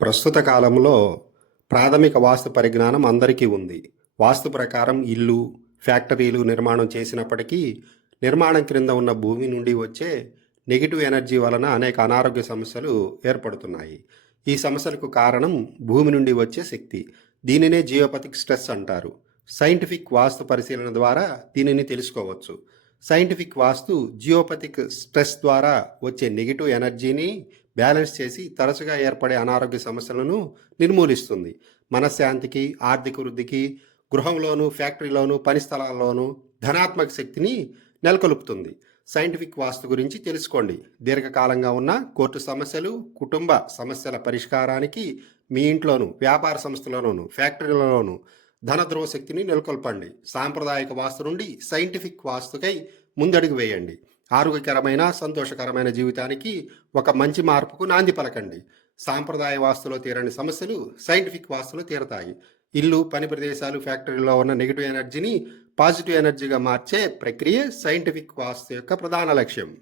ప్రస్తుత కాలంలో ప్రాథమిక వాస్తు పరిజ్ఞానం అందరికీ ఉంది. వాస్తు ప్రకారం ఇల్లు, ఫ్యాక్టరీలు నిర్మాణం చేసినప్పటికీ నిర్మాణం క్రింద ఉన్న భూమి నుండి వచ్చే నెగిటివ్ ఎనర్జీ వలన అనేక అనారోగ్య సమస్యలు ఏర్పడుతున్నాయి. ఈ సమస్యలకు కారణం భూమి నుండి వచ్చే శక్తి. దీనినే జియోపతిక్ స్ట్రెస్ అంటారు. సైంటిఫిక్ వాస్తు పరిశీలన ద్వారా దీనిని తెలుసుకోవచ్చు. సైంటిఫిక్ వాస్తు జియోపతిక్ స్ట్రెస్ ద్వారా వచ్చే నెగిటివ్ ఎనర్జీని బ్యాలెన్స్ చేసి తరచుగా ఏర్పడే అనారోగ్య సమస్యలను నిర్మూలిస్తుంది. మనశ్శాంతికి, ఆర్థిక వృద్ధికి, గృహంలోను, ఫ్యాక్టరీలోను, పని స్థలాల్లోనూ ధనాత్మక శక్తిని నెలకొల్పుతుంది. సైంటిఫిక్ వాస్తు గురించి తెలుసుకోండి. దీర్ఘకాలంగా ఉన్న కోర్టు సమస్యలు, కుటుంబ సమస్యల పరిష్కారానికి మీ ఇంట్లోను, వ్యాపార సంస్థలలోను, ఫ్యాక్టరీలలోను ధనద్రోవ శక్తిని నెలకొల్పండి. సాంప్రదాయిక వాస్తు నుండి సైంటిఫిక్ వాస్తుకై ముందడుగు వేయండి. ఆరోగ్యకరమైన, సంతోషకరమైన జీవితానికి ఒక మంచి మార్పుకు నాంది పలకండి. సాంప్రదాయ వాస్తులో తీరని సమస్యలు సైంటిఫిక్ వాస్తులో తీరతాయి. ఇల్లు, పని ప్రదేశాలు, ఫ్యాక్టరీలో ఉన్న నెగిటివ్ ఎనర్జీని పాజిటివ్ ఎనర్జీగా మార్చే ప్రక్రియ సైంటిఫిక్ వాస్తు యొక్క ప్రధాన లక్ష్యం.